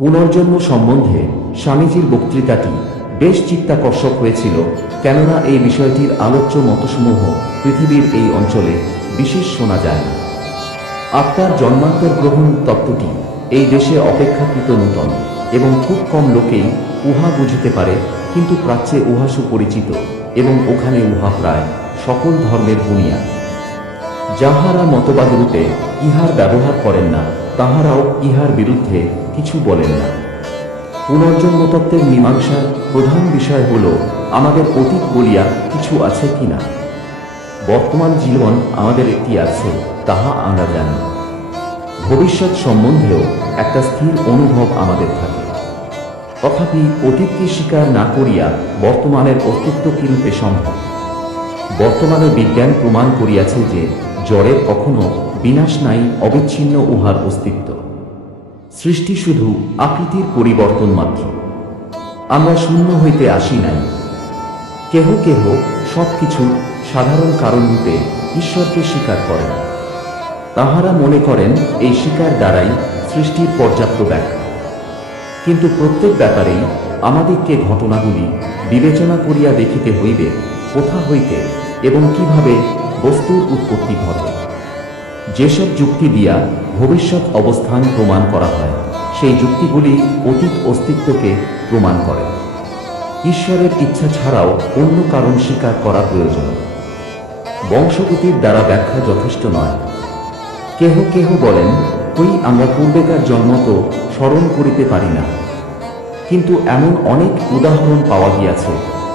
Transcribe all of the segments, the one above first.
পুনর্জন্ম সম্বন্ধে স্বামীজির বক্তৃতাটি বেশ চিত্তাকর্ষক হয়েছিল, কেননা এই বিষয়টির আলোচ্য মতসমূহ পৃথিবীর এই অঞ্চলে বিশেষ শোনা যায় না। আত্মার জন্মান্তর গ্রহণ তত্ত্বটি এই দেশে অপেক্ষাকৃত নূতন এবং খুব কম লোকেই উহা বুঝিতে পারে, কিন্তু প্রাচ্যে উহা সুপরিচিত এবং ওখানে উহা প্রায় সকল ধর্মের বুনিয়াদ। যাহারা মতবাদরূপে ইহার ব্যবহার করেন না, তাহারাও ইহার বিরুদ্ধে কিছু বলেন না। পুনর্জন্মতত্ত্বের মীমাংসার প্রধান বিষয় হল আমাদের অতীত বলিয়া কিছু আছে কিনা। বর্তমান জীবন আমাদের একটি আছে, তাহা আমরা জানি। ভবিষ্যৎ সম্বন্ধেও একটা স্থির অনুভব আমাদের থাকে। তথাপি অতীতকে স্বীকার না করিয়া বর্তমানের অস্তিত্ব কিরূপে সম্ভব? বর্তমানে বিজ্ঞান প্রমাণ করিয়াছে যে জড়ের কখনো বিনাশ নাই, অবিচ্ছিন্ন উহার অস্তিত্ব। সৃষ্টি শুধু আকৃতির পরিবর্তন মাত্র। আমরা শূন্য হইতে আসি নাই। কেহ কেহ সবকিছু সাধারণ কারণরূপে ঈশ্বরকে স্বীকার করেন। তাহারা মনে করেন এই স্বীকার দ্বারাই সৃষ্টির পর্যাপ্ত ব্যাখ্যা। কিন্তু প্রত্যেক ব্যাপারেই আমাদিগকে ঘটনাগুলি বিবেচনা করিয়া দেখিতে হইবে কোথা হইতে এবং কিভাবে বস্তুর উৎপত্তি ঘটে। যেসব যুক্তি দিয়া ভবিষ্যৎ অবস্থান প্রমাণ করা হয়, সেই যুক্তিগুলি অতীত অস্তিত্বকে প্রমাণ করে। ঈশ্বরের ইচ্ছা ছাড়াও অন্য কারণ স্বীকার করা প্রয়োজন। বংশগতির দ্বারা ব্যাখ্যা যথেষ্ট নয়। কেহ কেহ বলেন, ওই আমরা পূর্বেকার জন্ম তো স্মরণ করিতে পারি না। কিন্তু এমন অনেক উদাহরণ পাওয়া গিয়াছে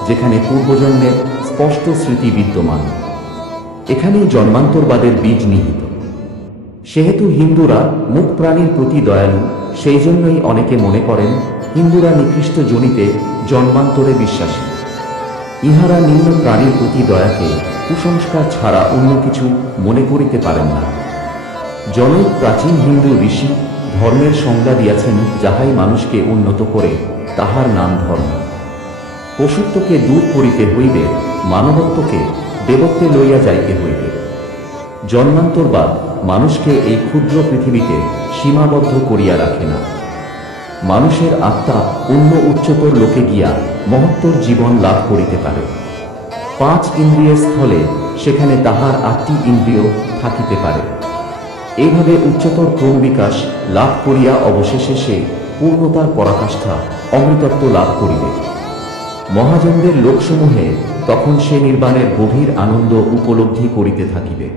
যেখানে পূর্বজন্মের স্পষ্ট স্মৃতি বিদ্যমান। এখানেই জন্মান্তরবাদের বীজ নিহিত। সেহেতু হিন্দুরা মুখ প্রাণীর প্রতি দয়ালু, সেই জন্যই অনেকে মনে করেন হিন্দুরা নিকৃষ্ট জনিতে জন্মান্তরে বিশ্বাসী। ইহারা নিম্ন প্রাণীর প্রতি দয়াকে কুসংস্কার ছাড়া অন্য কিছু মনে করিতে পারেন না। জনৈক প্রাচীন হিন্দু ঋষি ধর্মের সংজ্ঞা দিয়াছেন, যাহাই মানুষকে উন্নত করে তাহার নাম ধর্ম। পশুত্বকে দূর করিতে হইবে, মানবত্বকে দেবত্বে লইয়া যাইতে হইবে। জন্মান্তরবাদ মানুষকে এই ক্ষুদ্র পৃথিবীতে সীমাবদ্ধ করিয়া রাখে না। মানুষের আত্মা অন্য উচ্চতর লোকে গিয়া মহত্তর জীবন লাভ করিতে পারে। 5 ইন্দ্রিয়ের স্থলে সেখানে তাহার 8টি ইন্দ্রিয় থাকিতে পারে। এইভাবে উচ্চতর ক্রম বিকাশ লাভ করিয়া অবশেষে সে পূর্ণতার পরাকাষ্ঠা অমৃতত্ব লাভ করিবে। মহাজনদের লোকসমূহে তখন সে নির্বাণের গভীর আনন্দ উপলব্ধি করিতে থাকিবে।